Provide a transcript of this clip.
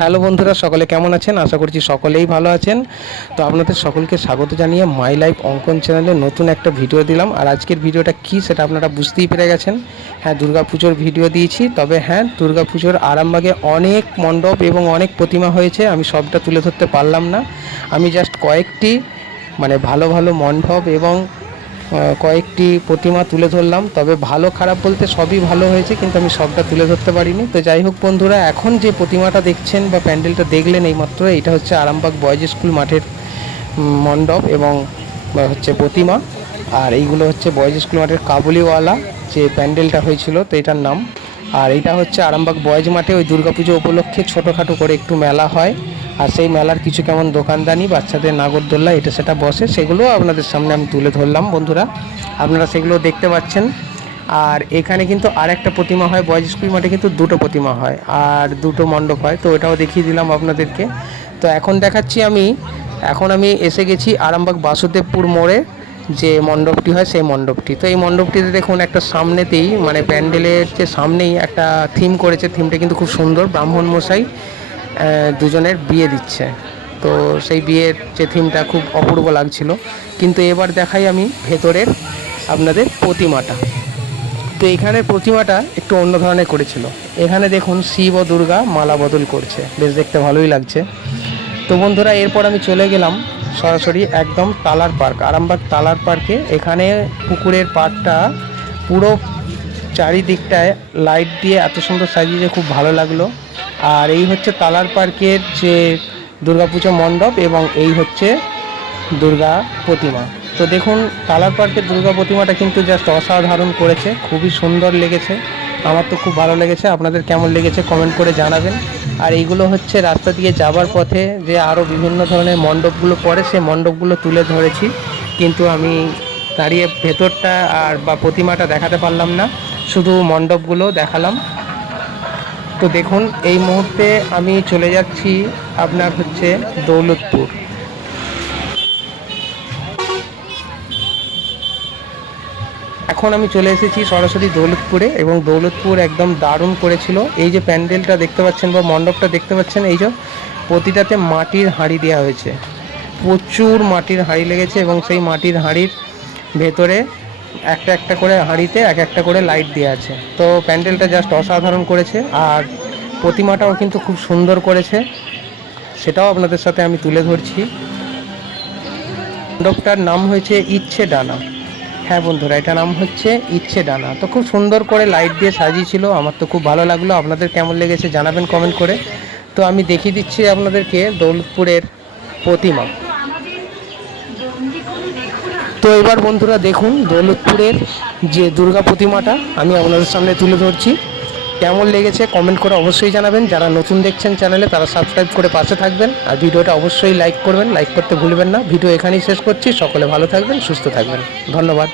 Hello বন্ধুরা, সকলে কেমন আছেন? আশা করছি সকলেই ভালো আছেন। তো আপনাদের সকলকে স্বাগত জানিয়ে মাই লাইফ অঙ্কন চ্যানেলে নতুন একটা ভিডিও দিলাম। আর আজকের ভিডিওটা কি সেটা আপনারা বুঝতেই পেরে গেছেন। হ্যাঁ দুর্গাপুজোর ভিডিও দিয়েছি। তবে হ্যাঁ দুর্গাপুজোর আরামবাগে অনেক মণ্ডপ এবং অনেক প্রতিমা হয়েছে। আমি সবটা তুলে ধরতে পারলাম না। আমি জাস্ট কয়েকটি মানে ভালো ভালো মণ্ডপ এবং কয়েকটি প্রতিমা তুলে ধরলাম, তবে ভালো খারাপ বলতে সবই ভালো হয়েছে, কিন্তু আমি সবটা তুলে ধরতে পারিনি। তো যাই হোক বন্ধুরা, এখন যে প্রতিমাটা দেখছেন বা প্যান্ডেলটা দেখলেন এইমাত্র এটা হচ্ছে আরামবাগ বয়েজ স্কুল মাঠের মণ্ডপ এবং হচ্ছে প্রতিমা। আর এইগুলো হচ্ছে বয়েজ স্কুল মাঠের কাবুলিওয়ালা, যে প্যান্ডেলটা হয়েছিল, তো এটার নাম। আর এটা হচ্ছে আরামবাগ বয়েজ মাঠে ওই দুর্গাপুজো উপলক্ষে ছোটোখাটো করে একটু মেলা হয়। আর সেই মেলার কিছু কেমন দোকানদানি, বাচ্চাদের নাগরদোল্লা, এটা সেটা বসে, সেগুলো আপনাদের সামনে আমি তুলে ধরলাম, বন্ধুরা। আপনারা সেগুলো দেখতে পাচ্ছেন। আর এখানে কিন্তু আর একটা প্রতিমা হয়, বয়েজ স্কুল মাঠে কিন্তু দুটো প্রতিমা হয়, আর দুটো মণ্ডপ হয়। তো এটাও দেখিয়ে দিলাম আপনাদেরকে। তো এখন দেখাচ্ছি আমি, এখন আমি এসে গেছি আরামবাগ বাসুদেবপুর মোড়ে, যে মণ্ডপটি হয় সেই মণ্ডপটি। তো এই মণ্ডপটিতে দেখুন একটা সামনেতেই মানে প্যান্ডেলের যে সামনেই একটা থিম করেছে, থিমটা কিন্তু খুব সুন্দর, ব্রাহ্মণ মশাই। দুজনের বিয়ে দিচ্ছে। তো সেই বিয়ের যে থিমটা খুব অপূর্ব লাগছিল। কিন্তু এবার দেখাই আমি ভেতরের আপনাদের প্রতিমাটা। তো এখানের প্রতিমাটা একটু অন্য ধরনের করেছিল। এখানে দেখুন শিব ও দুর্গা মালা বদল করছে। বেশ দেখতে ভালোই লাগছে। তো বন্ধুরা, এরপর আমি চলে গেলাম সরাসরি একদম তালার পার্ক। আরামবাগ তালার পার্কে। এখানে পুকুরের পাড়টা পুরো চারিদিকটায় লাইট দিয়ে এত সুন্দর সাজিয়েছে, খুব ভালো লাগল। আর এই হচ্ছে তালার পার্কের যে দুর্গাপুজো মণ্ডপ এবং এই হচ্ছে দুর্গা প্রতিমা। তো দেখুন, তালার পার্কের দুর্গা প্রতিমাটা কিন্তু জাস্ট অসাধারণ করেছে, খুবই সুন্দর লেগেছে। আমার তো খুব ভালো লেগেছে, আপনাদের কেমন লেগেছে কমেন্ট করে জানাবেন। আর এইগুলো হচ্ছে রাস্তা দিয়ে যাবার পথে যে আরও বিভিন্ন ধরনের মণ্ডপগুলো পড়ে, সেই মণ্ডপগুলো তুলে ধরেছি। কিন্তু আমি দাঁড়িয়ে ভেতরটা আর বা প্রতিমাটা দেখাতে পারলাম না, শুধু মণ্ডপগুলো দেখালাম। তো দেখুন, এই মুহূর্তে আমি চলে যাচ্ছি আপনার হচ্ছে দৌলতপুর। এখন আমি চলে এসেছি সরাসরি দৌলতপুরে এবং দৌলতপুর একদম দারুণ করেছিল। এই যে প্যান্ডেলটা দেখতে পাচ্ছেন বা মণ্ডপটা দেখতে পাচ্ছেন, এই যে প্রতিটাতে মাটির হাঁড়ি দেওয়া হয়েছে। প্রচুর মাটির হাঁড়ি লেগেছে এবং সেই মাটির হাঁড়ির ভেতরে একটা একটা করে হাঁড়িতে, এক একটা করে লাইট দেওয়া আছে। তো প্যান্ডেলটা জাস্ট অসাধারণ করেছে, আর প্রতিমাটাও কিন্তু খুব সুন্দর করেছে। সেটাও আপনাদের সাথে আমি তুলে ধরছি। মণ্ডপটার নাম হয়েছে ইচ্ছে ডানা। হ্যাঁ বন্ধুরা, এটা নাম হচ্ছে ইচ্ছে ডানা। তো খুব সুন্দর করে লাইট দিয়ে সাজিয়েছিল, আমার তো খুব ভালো লাগল। আপনাদের কেমন লেগেছে জানাবেন কমেন্ট করে। তো আমি দেখিয়ে দিচ্ছি আপনাদেরকে দৌলতপুরের প্রতিমা। তো এবার বন্ধুরা দেখুন দৌলতপুরের যে দুর্গা প্রতিমাটা আমি আপনাদের সামনে তুলে ধরছি। কেমন লেগেছে কমেন্ট করে অবশ্যই জানাবেন। যারা নতুন দেখছেন চ্যানেলে তারা সাবস্ক্রাইব করে পাশে থাকবেন। আর ভিডিওটা অবশ্যই লাইক করবেন। লাইক করতে ভুলবেন না। ভিডিও এখানেই শেষ করছি। সকলে ভালো থাকবেন, সুস্থ থাকবেন। ধন্যবাদ।